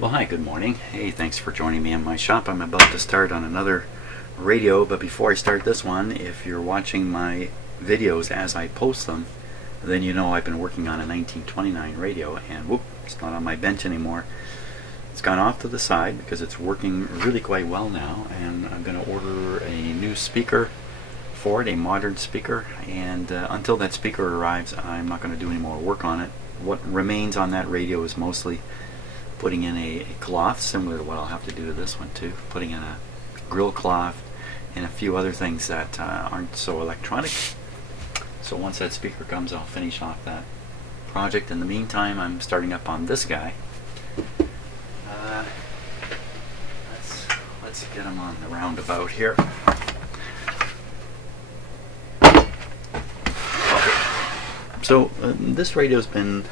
Well, hi, good morning. Hey, thanks for joining me in my shop. I'm about to start on another radio, but before I start this one, if you're watching my videos as I post them, then you know I've been working on a 1929 radio, and whoop, it's not on my bench anymore. It's gone off to the side because it's working really quite well now, and I'm going to order a new speaker for it, a modern speaker, and until that speaker arrives, I'm not going to do any more work on it. What remains on that radio is mostly putting in a cloth, similar to what I'll have to do to this one too, putting in a grill cloth and a few other things that aren't so electronic. So once that speaker comes, I'll finish off that project. In the meantime, I'm starting up on this guy. Let's get him on the roundabout here. So this radio's been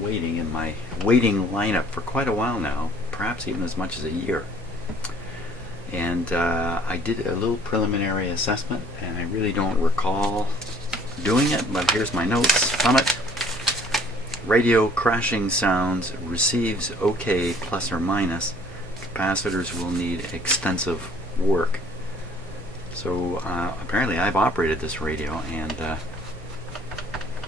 waiting in my waiting lineup for quite a while now, perhaps even as much as a year. And I did a little preliminary assessment, and I really don't recall doing it, but here's my notes from it. Radio crashing sounds, receives okay plus or minus. Capacitors will need extensive work. So apparently I've operated this radio and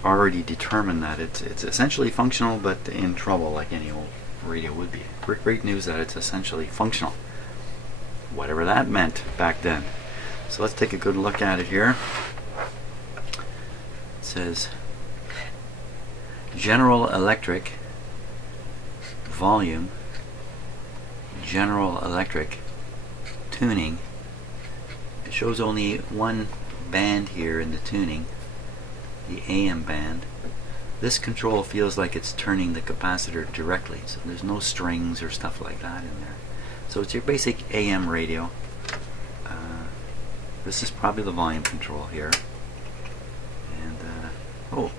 already determined that it's essentially functional, but in trouble like any old radio would be. Great news that it's essentially functional, whatever that meant back then. So let's take a good look at it here. It says General Electric volume, General Electric tuning. It shows only one band here in the tuning, the AM band. This control feels like it's turning the capacitor directly, so there's no strings or stuff like that in there. So it's your basic AM radio. This is probably the volume control here. And oh,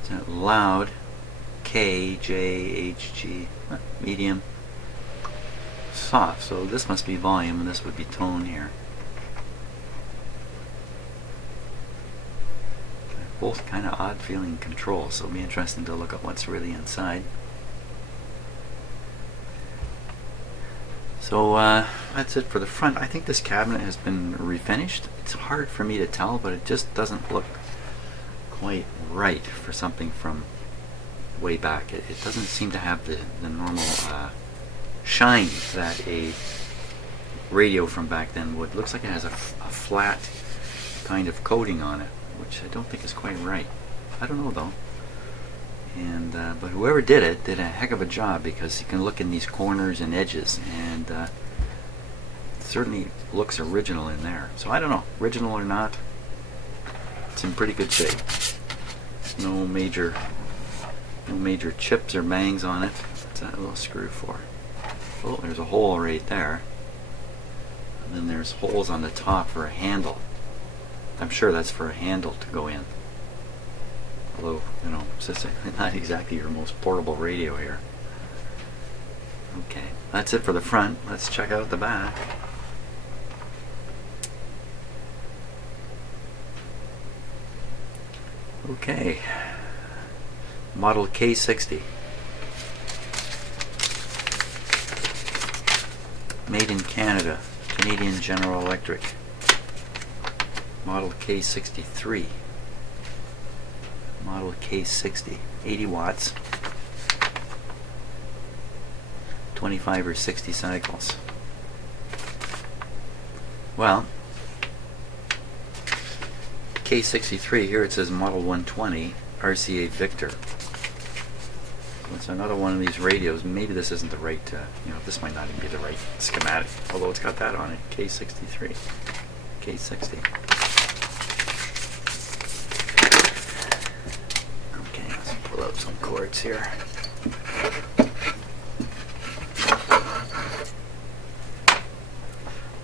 it's a loud, K, J, H, G, medium, soft. So this must be volume, and this would be tone here. Both kind of odd feeling controls, so it'll be interesting to look at what's really inside. So that's it for the front. I think this cabinet has been refinished. It's hard for me to tell, but it just doesn't look quite right for something from way back. It doesn't seem to have the normal shine that a radio from back then would. Looks like it has a flat kind of coating on it, which I don't think is quite right. I don't know though. And but whoever did it did a heck of a job, because you can look in these corners and edges, and it certainly looks original in there. So I don't know, original or not, it's in pretty good shape. No major chips or bangs on it. What's that little screw for? Oh, there's a hole right there. And then there's holes on the top for a handle. I'm sure that's for a handle to go in. Although, you know, it's not exactly your most portable radio here. Okay, that's it for the front. Let's check out the back. Okay, model K60. Made in Canada, Canadian General Electric. Model K63. Model K60, 80 watts, 25 or 60 cycles. Well, K63 here, it says Model 120 RCA Victor. It's another one of these radios. Maybe this isn't the right, this might not even be the right schematic, although it's got that on it. K63, K60. Pull out some cords here.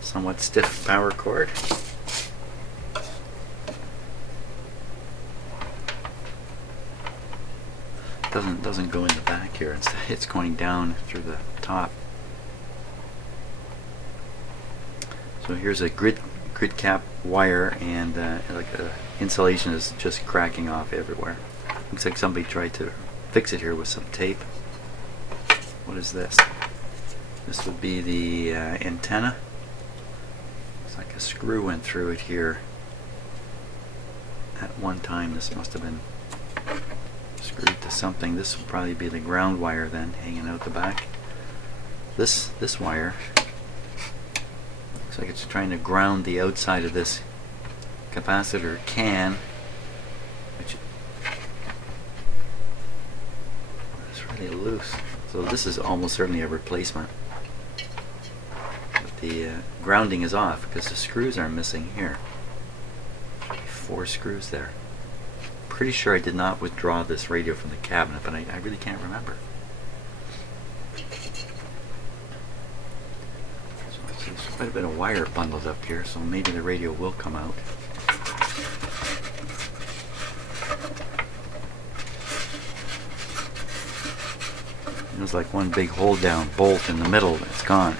Somewhat stiff power cord. Doesn't go in the back here. It's going down through the top. So here's a grid cap wire, and like the insulation is just cracking off everywhere. Looks like somebody tried to fix it here with some tape. What is this? This would be the antenna. Looks like a screw went through it here. At one time this must have been screwed to something. This will probably be the ground wire then, hanging out the back. This wire looks like it's trying to ground the outside of this capacitor can, which is really loose. So this is almost certainly a replacement. But the grounding is off because the screws are missing here. 4 screws there. Pretty sure I did not withdraw this radio from the cabinet, but I really can't remember. So there's quite a bit of wire bundled up here, so maybe the radio will come out. There's like one big hold down bolt in the middle that's gone.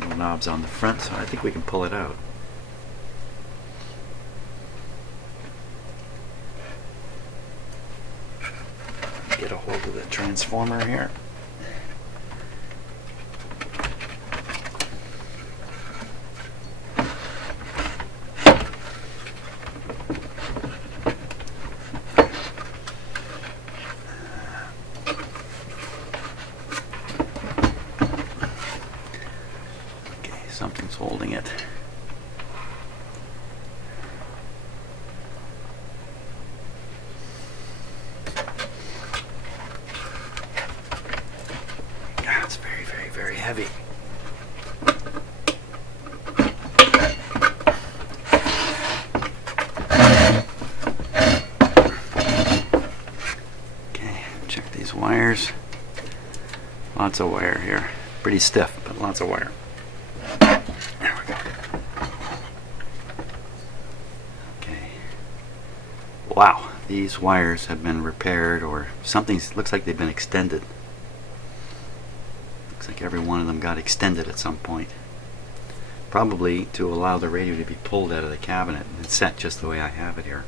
No knobs on the front, so I think we can pull it out. Get a hold of the transformer here. Something's holding it. It's very, very, very heavy. Okay, check these wires. Lots of wire here. Pretty stiff, but lots of wire. Wow, these wires have been repaired, or something looks like they've been extended. Looks like every one of them got extended at some point. Probably to allow the radio to be pulled out of the cabinet and set just the way I have it here.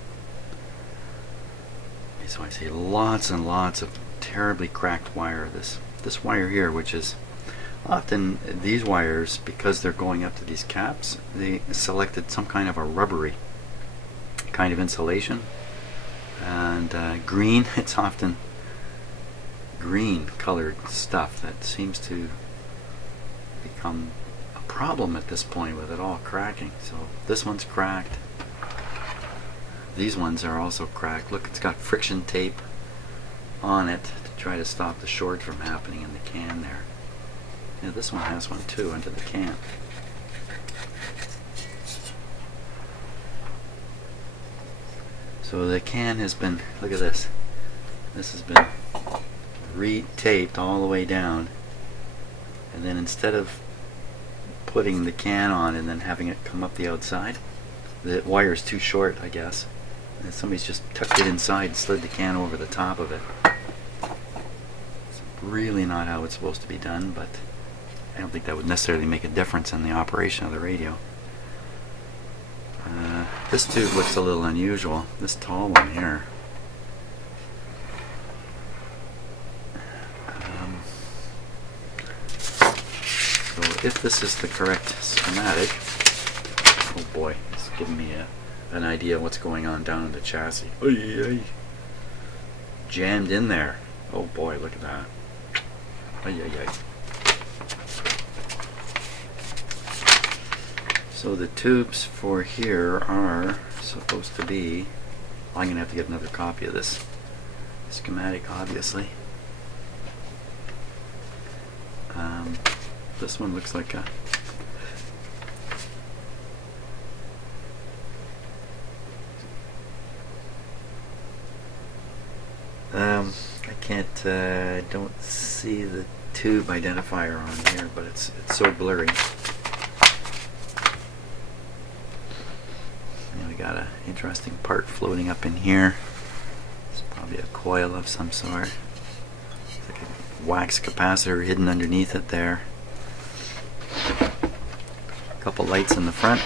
Okay, so I see lots and lots of terribly cracked wire. This wire here, which is often these wires, because they're going up to these caps, they selected some kind of a rubbery kind of insulation. And green, it's often green colored stuff that seems to become a problem at this point with it all cracking. So this one's cracked. These ones are also cracked. Look, it's got friction tape on it to try to stop the short from happening in the can there. Yeah, this one has one too under the can. So the can has been, look at this, this has been re-taped all the way down, and then instead of putting the can on and then having it come up the outside, the wire is too short, I guess, and somebody's just tucked it inside and slid the can over the top of it. It's really not how it's supposed to be done, but I don't think that would necessarily make a difference in the operation of the radio. This tube looks a little unusual, this tall one here. So if this is the correct schematic, oh boy, it's giving me an idea of what's going on down in the chassis. Oy, oy. Jammed in there. Oh boy, look at that. Oy, oy, oy. So the tubes for here are supposed to be, well, I'm going to have to get another copy of this schematic, obviously. This one looks like a I can't, don't see the tube identifier on here, but it's so blurry. We got an interesting part floating up in here. It's probably a coil of some sort. It's like a wax capacitor hidden underneath it there. A couple lights in the front.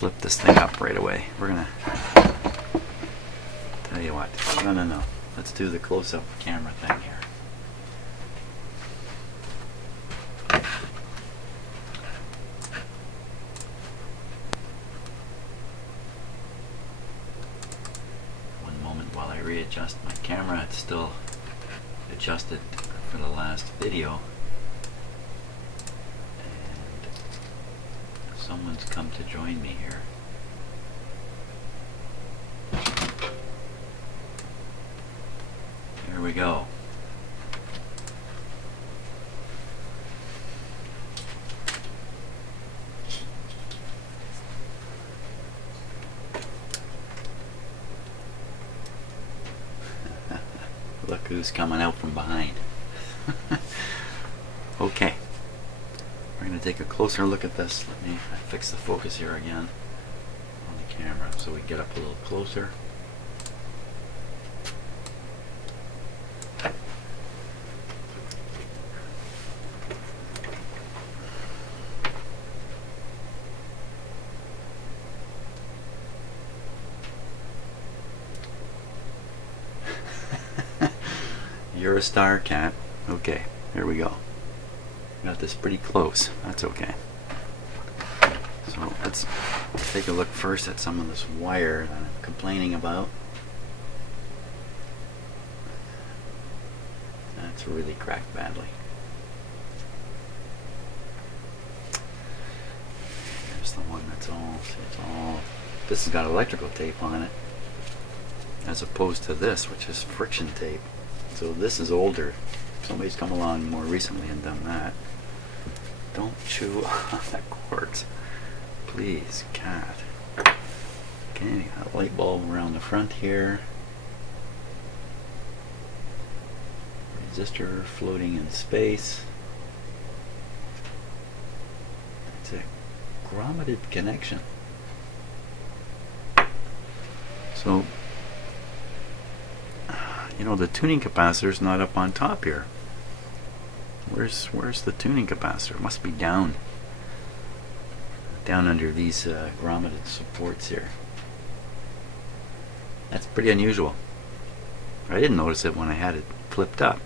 flip this thing up right away. We're gonna tell you what. No. Let's do the close-up camera thing here. One moment while I readjust my camera. It's still adjusted for the last video. And someone's come to join me here. Here we go. Look who's coming out from behind. Okay. We're going to take a closer look at this. Let me fix the focus here again on the camera so we get up a little closer. You're a star, cat. Okay, here we go. Got this pretty close. That's okay. So let's take a look first at some of this wire that I'm complaining about. That's really cracked badly. There's the one that's all, this has got electrical tape on it, as opposed to this, which is friction tape. So this is older. Somebody's come along more recently and done that. Don't chew on the cords. Please, cat. Okay, got a light bulb around the front here. Resistor floating in space. It's a grommeted connection. So, you know, the tuning capacitor's not up on top here. Where's the tuning capacitor? It must be down under these grommeted supports here. That's pretty unusual. I didn't notice it when I had it flipped up.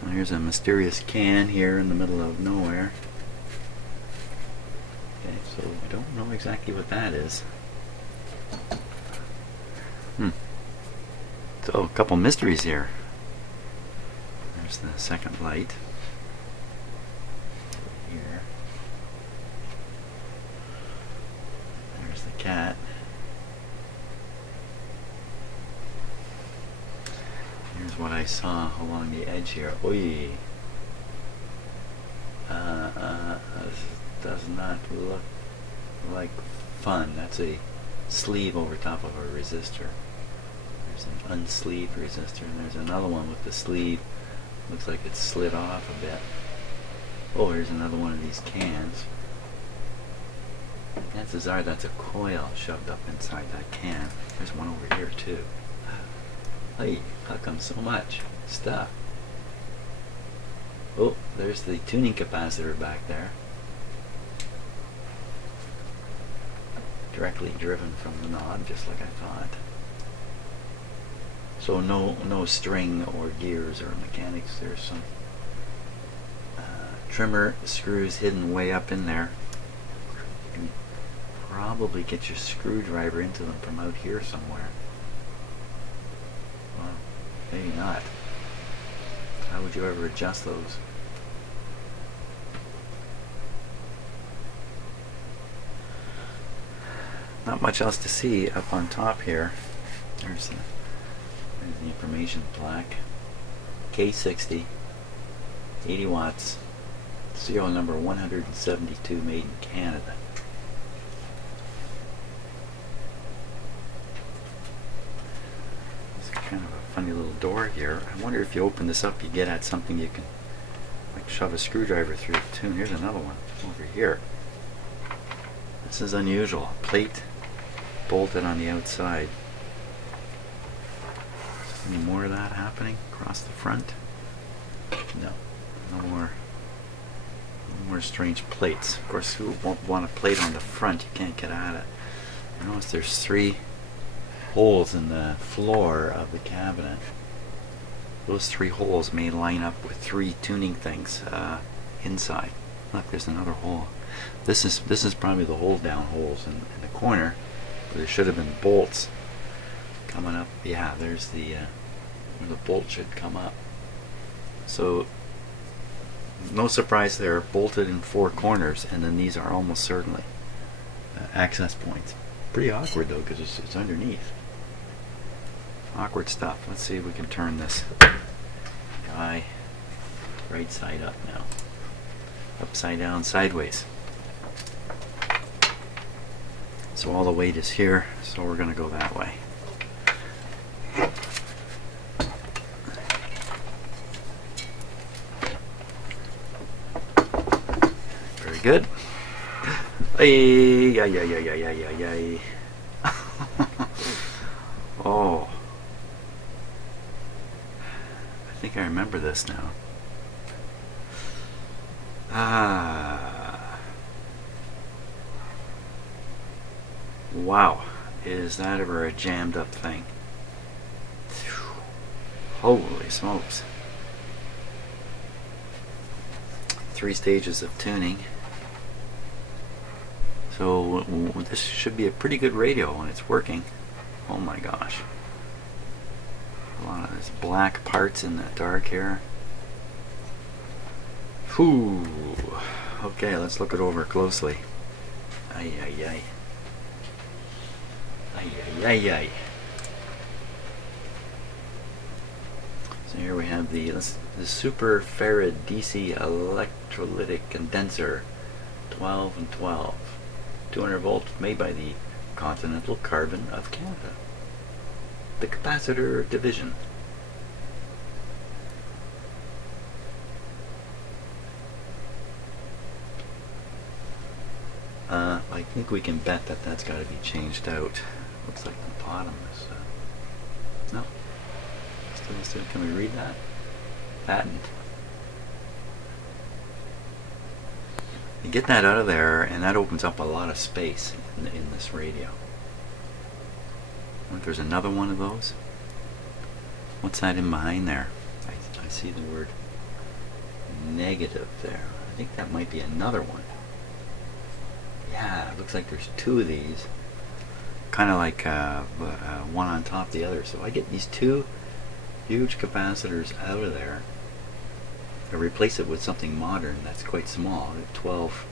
So here's a mysterious can here in the middle of nowhere. Okay, so I don't know exactly what that is. So a couple mysteries here. There's the second light. Here. There's the cat. Here's what I saw along the edge here. Oy. This does not look like fun. That's a sleeve over top of a resistor. There's an unsleeved resistor, and there's another one with the sleeve. Looks like it's slid off a bit. Oh, here's another one of these cans. Chances are that's a coil shoved up inside that can. There's one over here too. Hey, how come so much stuff? Oh, there's the tuning capacitor back there. Directly driven from the knob, just like I thought. So no string or gears or mechanics. There's some trimmer screws hidden way up in there. You can probably get your screwdriver into them from out here somewhere. Well, maybe not. How would you ever adjust those? Not much else to see up on top here. There's the information plaque. K60, 80 watts, serial number 172, made in Canada. It's kind of a funny little door here. I wonder if you open this up, you get at something you can like shove a screwdriver through the tune. Here's another one over here. This is unusual. A plate bolted on the outside. Any more of that happening across the front? No. No more More strange plates. Of course, who won't want a plate on the front? You can't get at it. Notice there's 3 holes in the floor of the cabinet. Those 3 holes may line up with 3 tuning things inside. Look, there's another hole. This is probably the hold down holes in the corner. There should have been bolts coming up. Yeah, there's the where the bolt should come up. So no surprise they're bolted in 4 corners, and then these are almost certainly access points. Pretty awkward though, because it's underneath. Awkward stuff. Let's see if we can turn this guy right side up now. Upside down, sideways. So all the weight is here, so we're going to go that way. Very good. Ay, ay, ay, ay, ay, ay, ay, ay. Oh. I think I remember this now. Wow. Is that ever a jammed up thing? Holy smokes. 3 stages of tuning. So this should be a pretty good radio when it's working. Oh my gosh. A lot of these black parts in the dark here. Whew. Okay, let's look it over closely. Ay, ay, ay. Ay, ay, ay, ay. So here we have the super farad DC electrolytic condenser, 12 and 12. 200 volts, made by the Continental Carbon of Canada. The capacitor division. I think we can bet that that's got to be changed out. Looks like the bottom is... no. Still, can we read that? Patent. You get that out of there, and that opens up a lot of space in this radio. I think there's another one of those. What's that in behind there? I see the word negative there. I think that might be another one. Yeah, it looks like there's 2 of these. Kind of like one on top of the other. So I get these 2 huge capacitors out of there. I replace it with something modern that's quite small. 12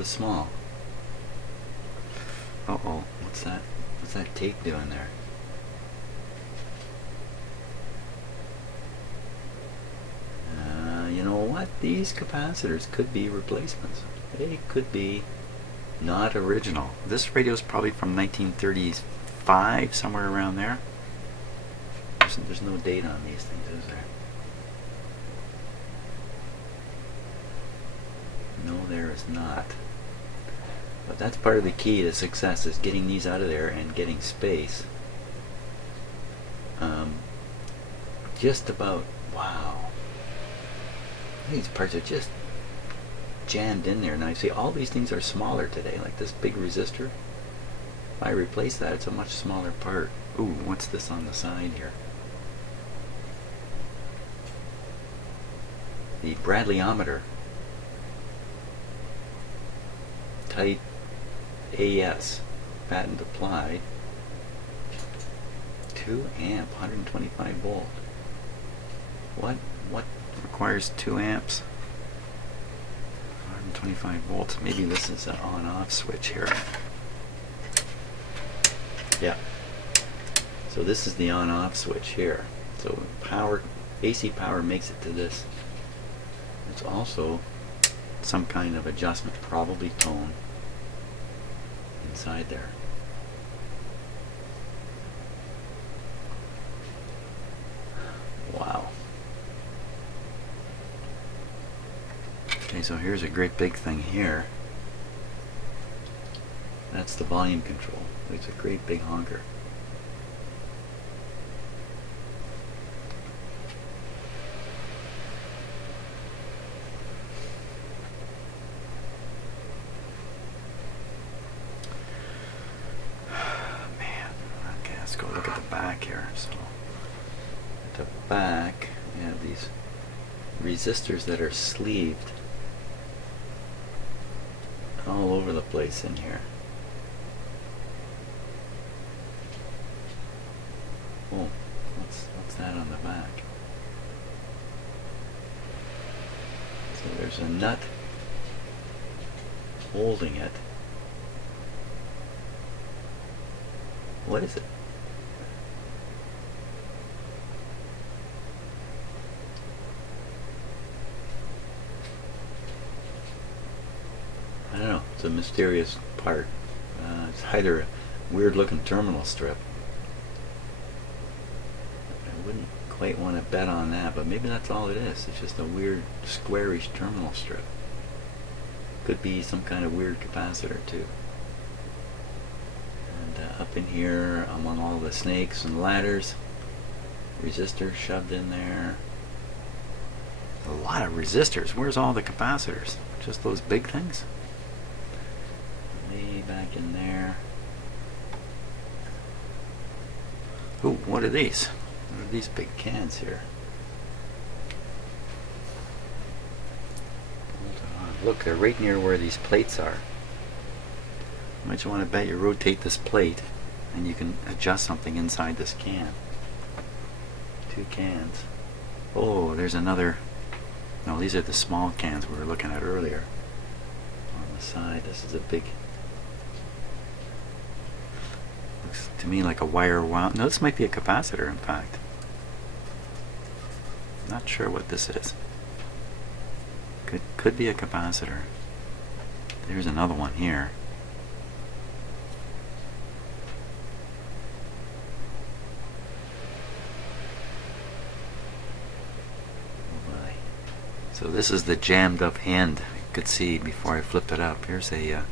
is small. Uh-oh, what's that? What's that tape doing there? You know what? These capacitors could be replacements. They could be not original. This radio is probably from 1935, somewhere around there. There's no date on these things, is there? No, there is not. But that's part of the key to success, is getting these out of there and getting space. Just about, wow. These parts are just jammed in there. Now you see all these things are smaller today, like this big resistor. If I replace that, it's a much smaller part. Ooh, what's this on the side here? The Bradleyometer. Type AS. Patent applied. 2 amp, 125 volt. What requires 2 amps? 125 volts. Maybe this is an on-off switch here. Yeah. So this is the on-off switch here. So power, AC power makes it to this. It's also some kind of adjustment, probably tone, inside there. Wow. Okay, so here's a great big thing here. That's the volume control. It's a great big honker. resistors that are sleeved all over the place in here. Oh, what's that on the back? So there's a nut holding it. What is it? I don't know. It's a mysterious part. It's either a weird looking terminal strip. I wouldn't quite want to bet on that, but maybe that's all it is. It's just a weird squarish terminal strip. Could be some kind of weird capacitor too. And up in here among all the snakes and ladders, resistors shoved in there. A lot of resistors. Where's all the capacitors? Just those big things? Way back in there. Ooh, what are these? What are these big cans here? Hold on. Look, they're right near where these plates are. You might want to bet you rotate this plate and you can adjust something inside this can. 2 cans. Oh, there's another. No, these are the small cans we were looking at earlier. On the side, this is a big. Looks to me like a wire wound. No, this might be a capacitor, in fact. Not sure what this is. Could be a capacitor. There's another one here. So this is the jammed up end. You could see before I flipped it up. Here's a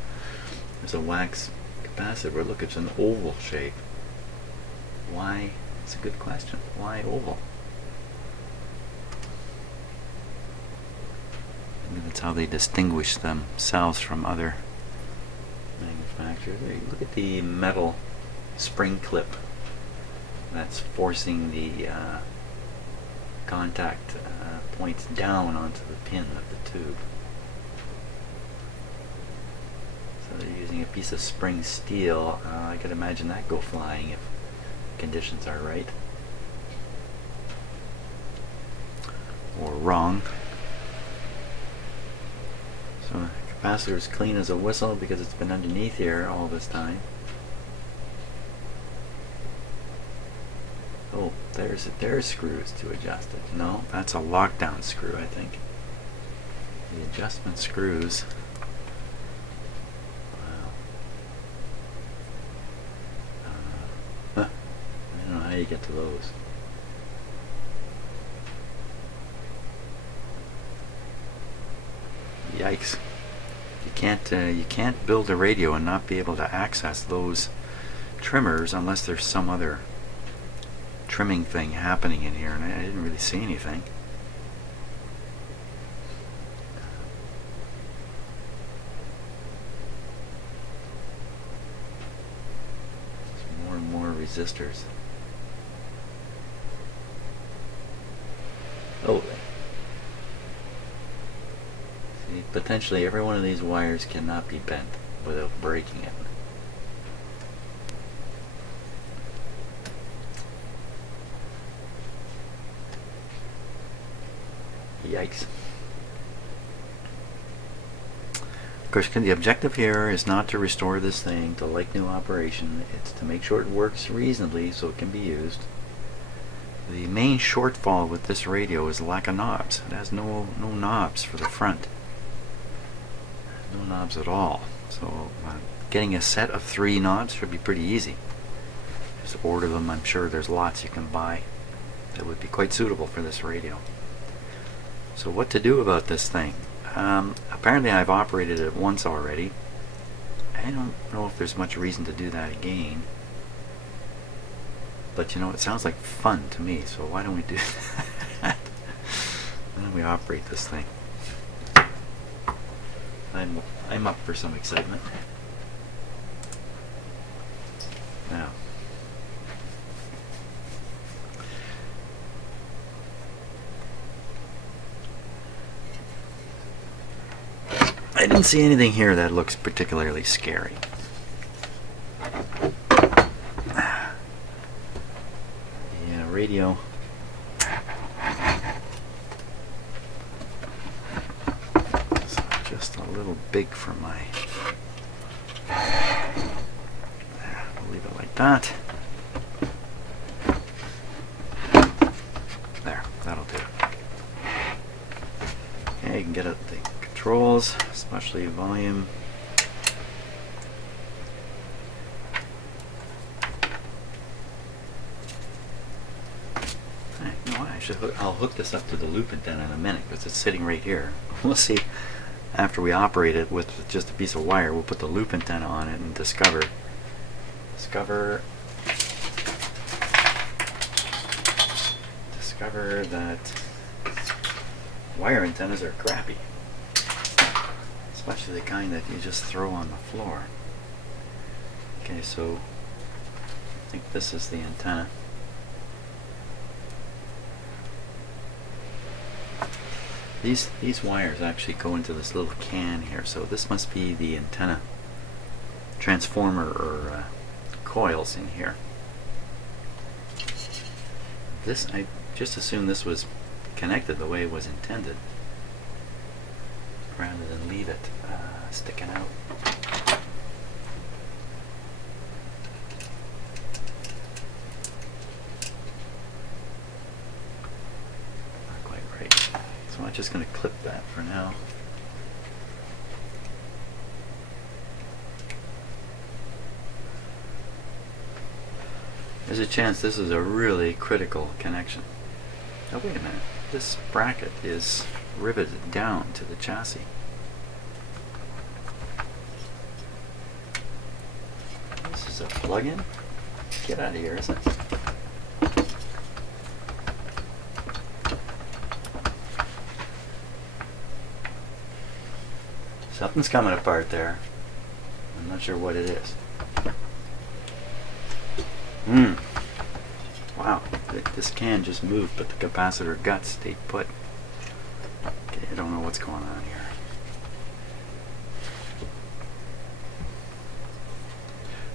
there's a wax capacitor. Look, it's an oval shape. Why? It's a good question. Why oval? Maybe that's how they distinguish themselves from other manufacturers. There, look at the metal spring clip that's forcing the contact points down onto the pin of the tube. So they're using a piece of spring steel. I could imagine that go flying if conditions are right. Or wrong. So the capacitor is clean as a whistle because it's been underneath here all this time. Oh, there's screws to adjust it. No, that's a lockdown screw, I think. The adjustment screws. Wow. I don't know how you get to those. Yikes! You can't build a radio and not be able to access those trimmers unless there's some other trimming thing happening in here, and I didn't really see anything. There's more and more resistors. Oh, see, potentially every one of these wires cannot be bent without breaking it. Yikes. Of course, the objective here is not to restore this thing to like new operation. It's to make sure it works reasonably so it can be used. The main shortfall with this radio is lack of knobs. It has no knobs for the front. No knobs at all. So getting a set of 3 knobs should be pretty easy. Just order them. I'm sure there's lots you can buy that would be quite suitable for this radio. So what to do about this thing? Apparently I've operated it once already. I don't know if there's much reason to do that again. But you know, it sounds like fun to me, so why don't we do that? Why don't we operate this thing? I'm up for some excitement. Now, I didn't see anything here that looks particularly scary. Yeah, radio. It's just a little big for my... There, we'll leave it like that. There, that'll do. Okay, you can get at the controls, especially volume. You know what, I'll hook this up to the loop antenna in a minute because it's sitting right here. We'll see after we operate it with just a piece of wire. We'll put the loop antenna on it and discover that wire antennas are crappy, especially the kind that you just throw on the floor. Okay, so I think this is the antenna. These wires actually go into this little can here, so this must be the antenna transformer or coils in here. This, I just assumed this was connected the way it was intended, rather than leave it sticking out. Not quite right. So I'm just going to clip that for now. There's a chance this is a really critical connection. Oh, wait a minute. This bracket is riveted down to the chassis. This is a plug-in? Get out of here, isn't it? Something's coming apart there. I'm not sure what it is. Wow, this can just moved, but the capacitor guts stayed put. Okay, I don't know what's going on here.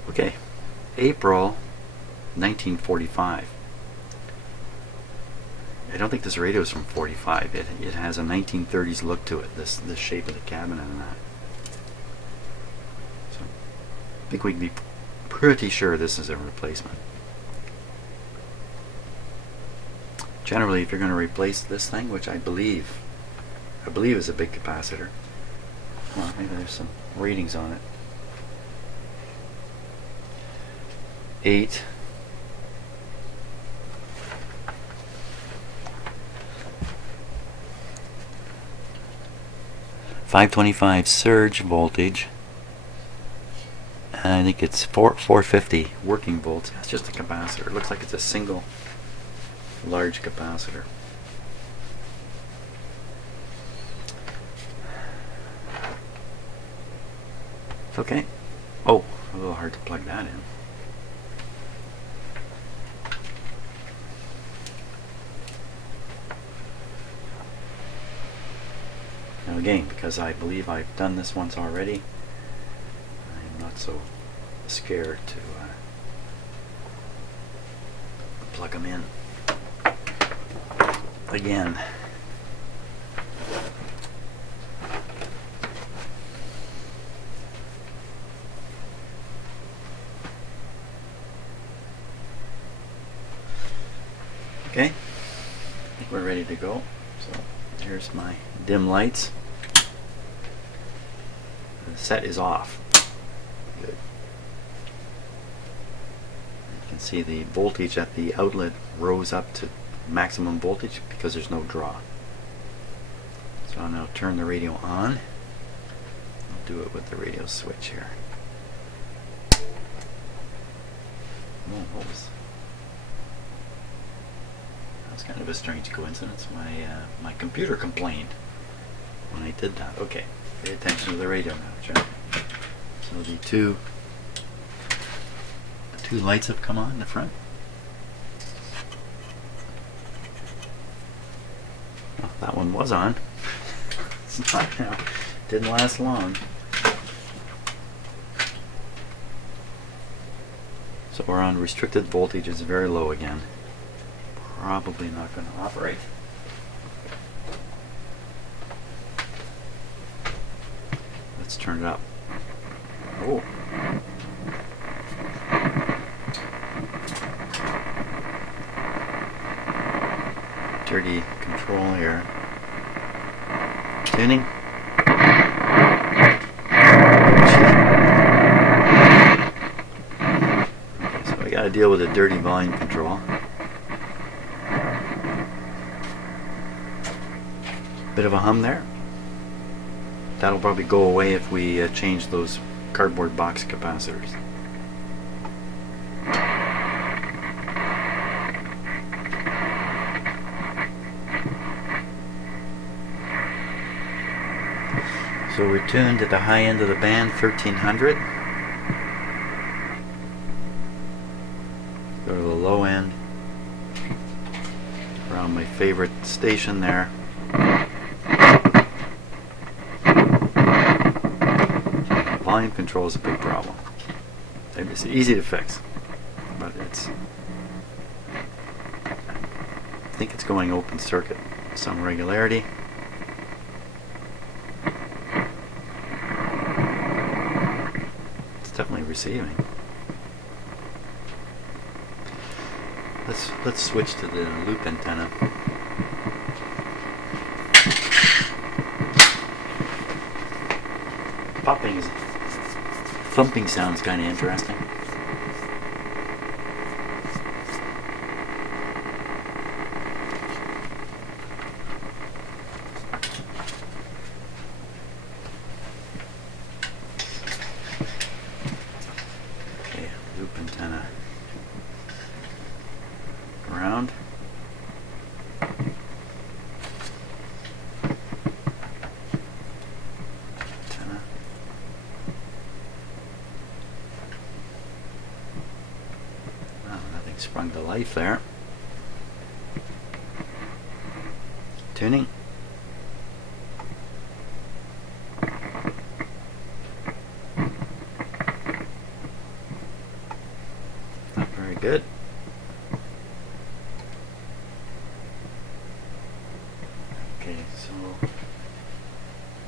Okay, April 1945. I don't think this radio is from 45. It has a 1930s look to it, this shape of the cabinet and that. So I think we can be pretty sure this is a replacement. Generally, if you're going to replace this thing, which I believe is a big capacitor. Well, maybe there's some readings on it. 8. .525 surge voltage. I think it's 450 working volts. That's just a capacitor. It looks like it's a single large capacitor. Okay. Oh, a little hard to plug that in. Now again, because I believe I've done this once already, I'm not so scared to plug them in again. Okay, I think we're ready to go. So here's my dim lights. The set is off. Good. You can see the voltage at the outlet rose up to maximum voltage because there's no draw. So I'll now turn the radio on. I'll do it with the radio switch here. Oh, what was that? Was kind of a strange coincidence. My computer complained when I did that. Okay, pay attention to the radio now, John. So the two lights have come on in the front. Well, that one was on. It's not now. Didn't last long. So we're on restricted voltage. It's very low again. Probably not going to operate. Let's turn it up. Oh. Dirty control here. Tuning. Okay, so I got to deal with a dirty volume control. Bit of a hum there. That'll probably go away if we change those cardboard box capacitors. So we're tuned at the high end of the band, 1300. Go to the low end, around my favorite station there. Volume control is a big problem. It's easy to fix, but I think it's going open circuit. Some regularity. It's definitely receiving. Let's switch to the loop antenna. Thumping sounds kind of interesting. Okay, loop antenna. Around. Antenna. Oh, nothing sprung to life there. Tuning. Not very good. Okay, so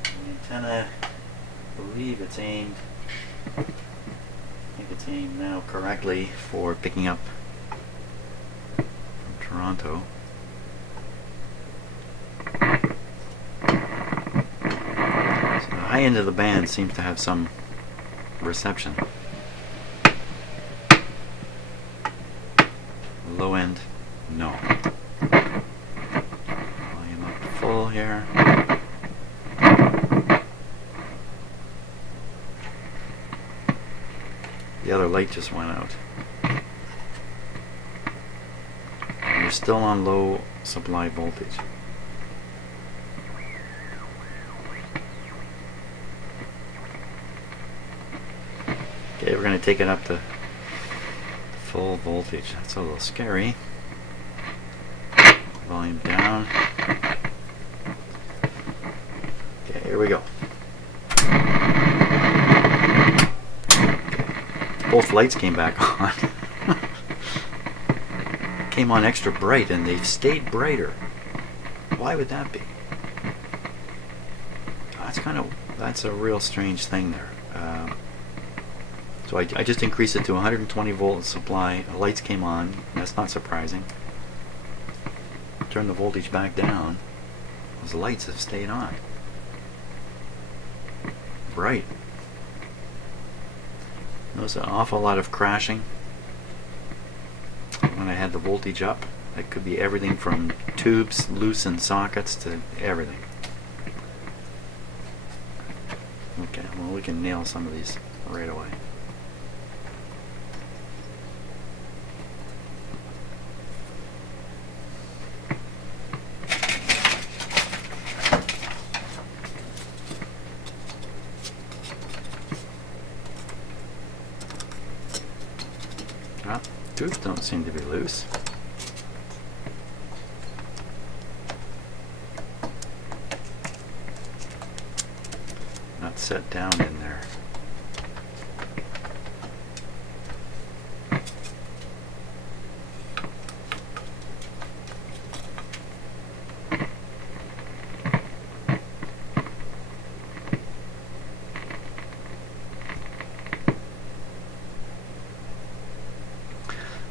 the antenna, I believe it's aimed. I think it's aimed now correctly for picking up from Toronto. So the high end of the band seems to have some reception. Low end, no. Volume up to full here. The other light just went out. And we're still on low supply voltage. Okay, we're going to take it up to full voltage. That's a little scary. Volume down. Okay, here we go. Both lights came back on. Came on extra bright and they've stayed brighter. Why would that be? That's a real strange thing there. So I just increased it to 120 volt supply. The lights came on. That's not surprising. Turn the voltage back down. Those lights have stayed on. Bright. There's an awful lot of crashing when I had the voltage up. It could be everything from tubes loose in sockets to everything. Okay, well, we can nail some of these right away. Well, tubes don't seem to be loose. set down in there.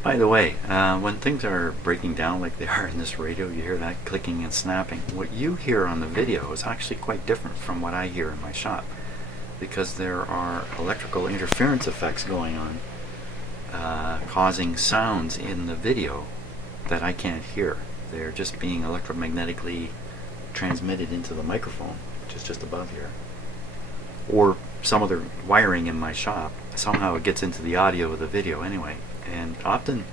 By the way, when things are breaking down like they are in this radio, you hear that clicking and snapping. What you hear on the video is actually quite different from what I hear in my shop, because there are electrical interference effects going on, causing sounds in the video that I can't hear. They're just being electromagnetically transmitted into the microphone, which is just above here, or some other wiring in my shop. Somehow it gets into the audio of the video anyway. And often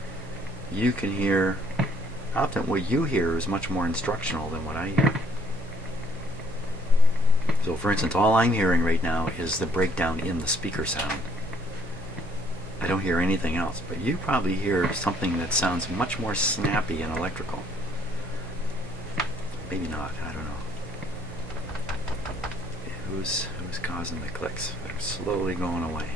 what you hear is much more instructional than what I hear. So for instance, all I'm hearing right now is the breakdown in the speaker sound. I don't hear anything else, but you probably hear something that sounds much more snappy and electrical. Maybe not, I don't know. Who's causing the clicks? They're slowly going away.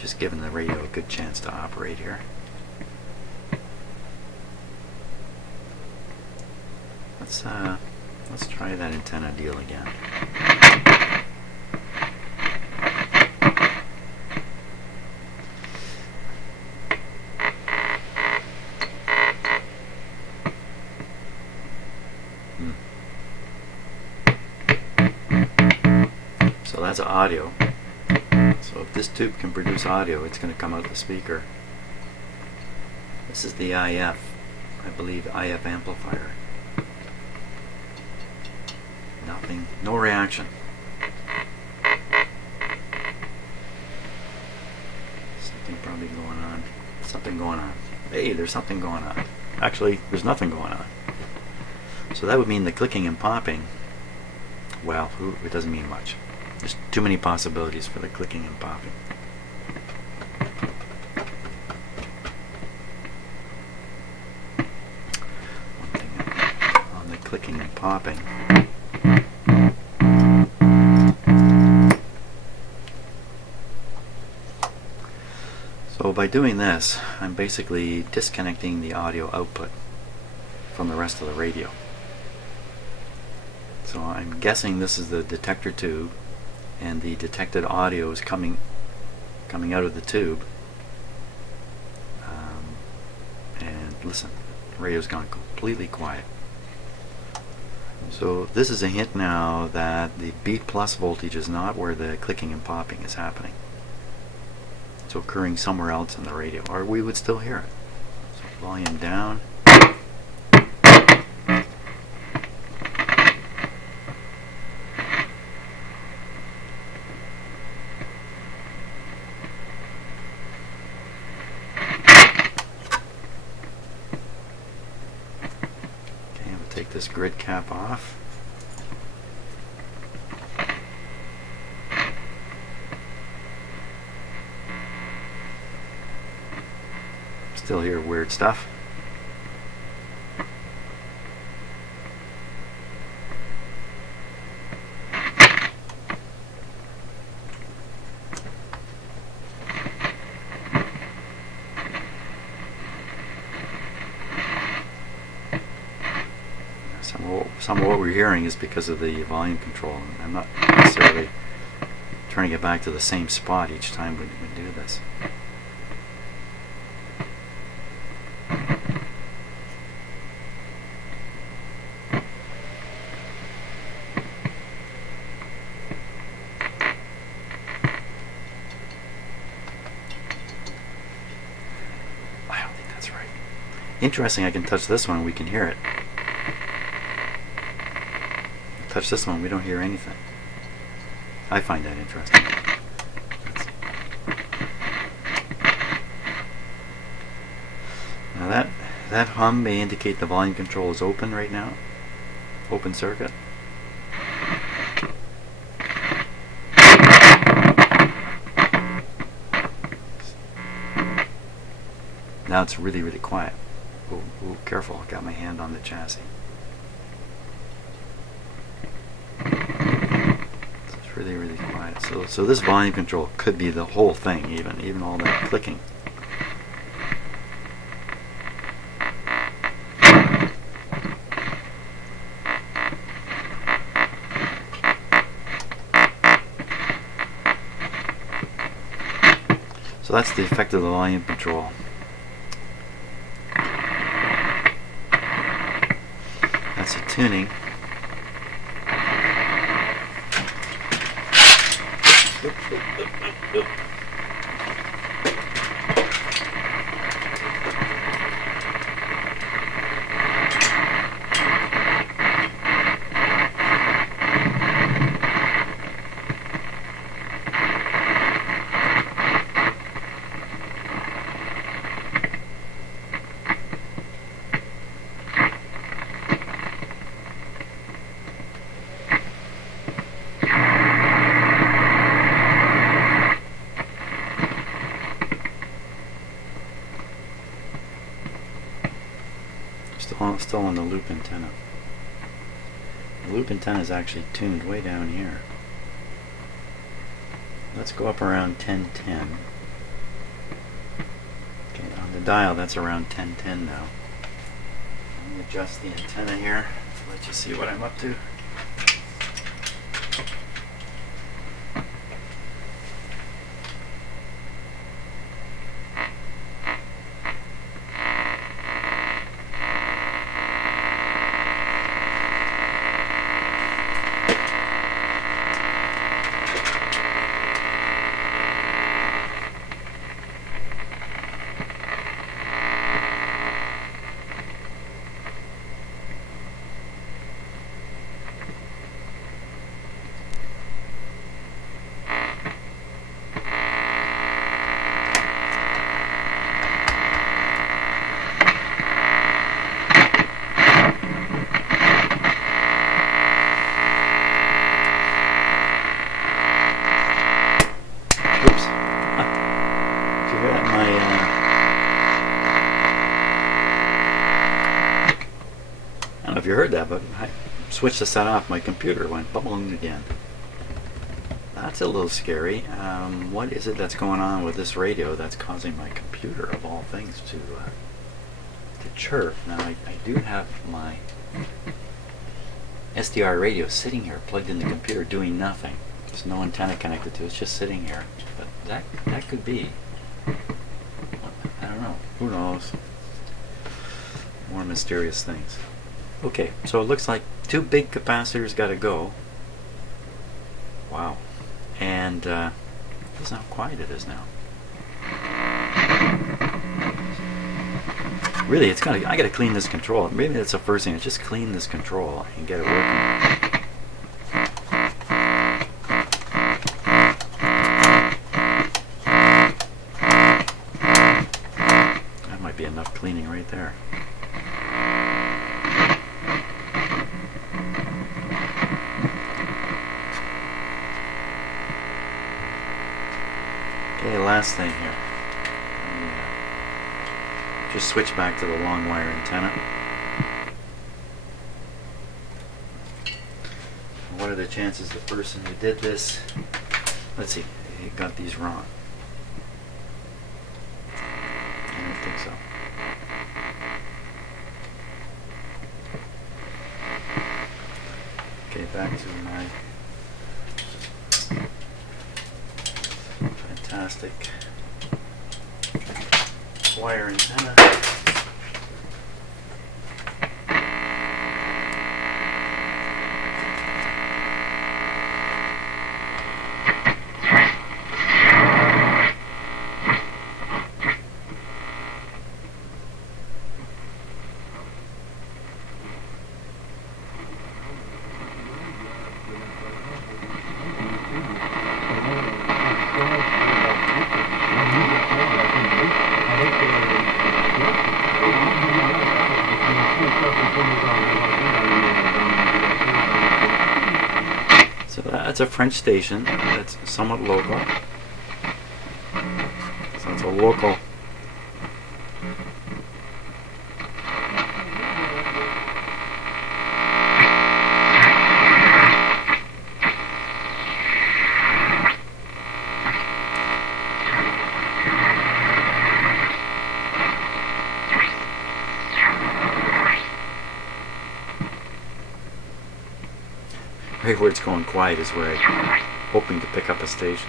Just giving the radio a good chance to operate here. Let's try that antenna deal again. So that's audio. So if this tube can produce audio, it's going to come out the speaker. This is the IF, I believe, IF amplifier. Nothing, no reaction. Something probably going on. Something going on. Hey, there's something going on. Actually, there's nothing going on. So that would mean the clicking and popping, well, it doesn't mean much. There's too many possibilities for the clicking and popping. One thing on the clicking and popping. So by doing this, I'm basically disconnecting the audio output from the rest of the radio. So I'm guessing this is the detector tube, and the detected audio is coming out of the tube. And listen, the radio's gone completely quiet. So this is a hint now that the beat plus voltage is not where the clicking and popping is happening. It's occurring somewhere else in the radio, or we would still hear it. So volume down. Take this grid cap off. Still hear weird stuff. Some of what we're hearing is because of the volume control. I'm not necessarily trying to get back to the same spot each time we do this. I don't think that's right. Interesting, I can touch this one, we can hear it. Touch this one, we don't hear anything. I find that interesting. Now that hum may indicate the volume control is open right now. Open circuit. Now it's really, really quiet. Ooh, ooh, careful, I got my hand on the chassis. It's really, really quiet. So this volume control could be the whole thing, even all that clicking. So that's the effect of the volume control. That's the tuning. Still on the loop antenna. The loop antenna is actually tuned way down here. Let's go up around 1010. Okay, on the dial that's around 1010 now. Let me adjust the antenna here, let you see what I'm up to. I don't know if you heard that, but I switched the set off, my computer went boom again. That's a little scary. What is it that's going on with this radio that's causing my computer, of all things, to chirp? Now I do have my SDR radio sitting here plugged in the computer doing nothing. There's no antenna connected to it, it's just sitting here. But that could be. I don't know. Who knows? More mysterious things. Okay, so it looks like two big capacitors got to go. Wow. And listen how quiet it is now. Really, I gotta clean this control. Maybe that's the first thing, is just clean this control and get it working. That might be enough cleaning right there. Okay, last thing here. Just switch back to the long wire antenna. What are the chances the person who did this, let's see, he got these wrong? I don't think so. Okay, back to my fantastic wire antenna. So that's a French station that's somewhat local. So it's a local Right where it's going quiet is where I'm hoping to pick up a station.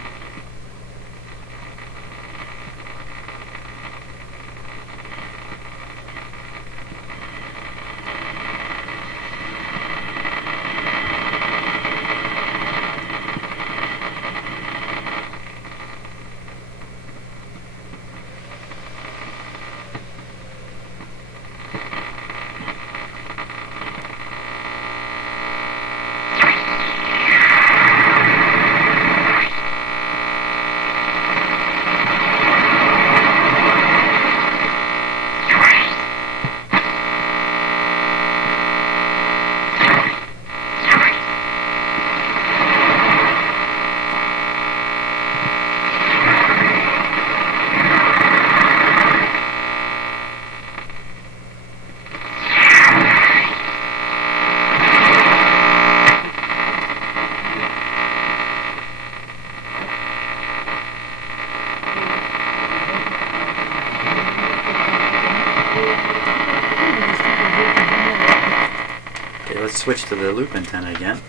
Let's switch to the loop antenna again.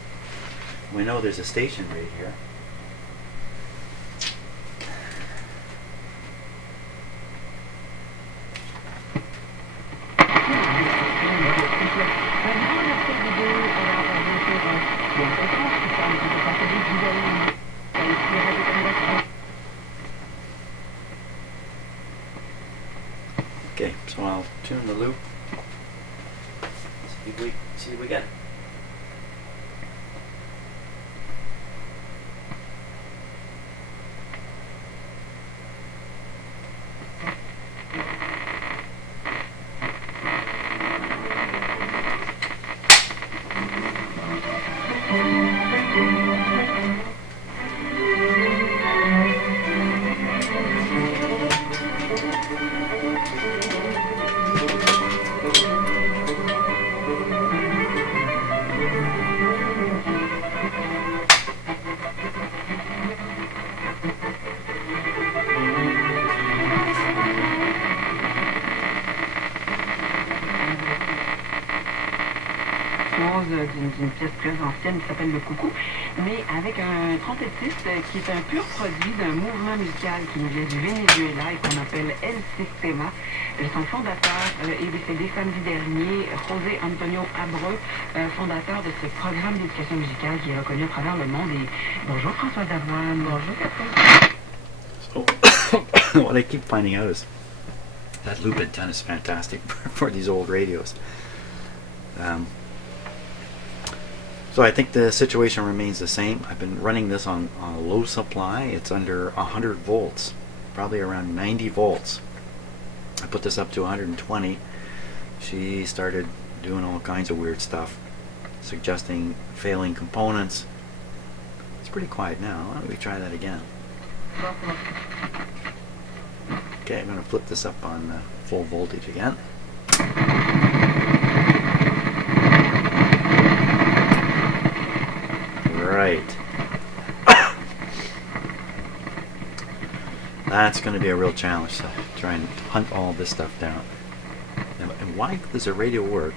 We know there's a station right here. Okay, so I'll tune the loop. See if we get it. D'une pièce très ancienne qui s'appelle le coucou, mais avec un trompettiste qui est un pur produit d'un mouvement musical qui nous vient du Venezuela et qu'on appelle El Sistema. Son fondateur est décédé samedi dernier, José Antonio Abreu, fondateur de ce programme d'éducation musicale qui est reconnu à travers le monde. Et bonjour François Davoine. Bonjour Catherine. So, what I keep finding out is that loop antenna is fantastic for these old radios. So I think the situation remains the same. I've been running this on a low supply. It's under 100 volts, probably around 90 volts. I put this up to 120. She started doing all kinds of weird stuff, suggesting failing components. It's pretty quiet now. Why don't we try that again? Okay, I'm going to flip this up on full voltage again. Right. That's going to be a real challenge to try and hunt all this stuff down. And why does a radio work?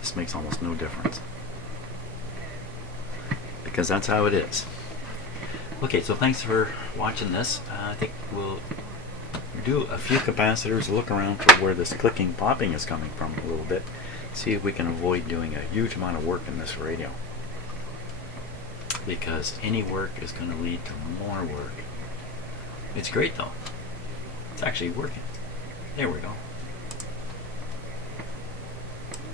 This makes almost no difference. Because that's how it is. Okay, so thanks for watching this. I think we'll do a few capacitors, look around for where this clicking, popping is coming from a little bit. See if we can avoid doing a huge amount of work in this radio. Because any work is going to lead to more work. It's great though. It's actually working. There we go.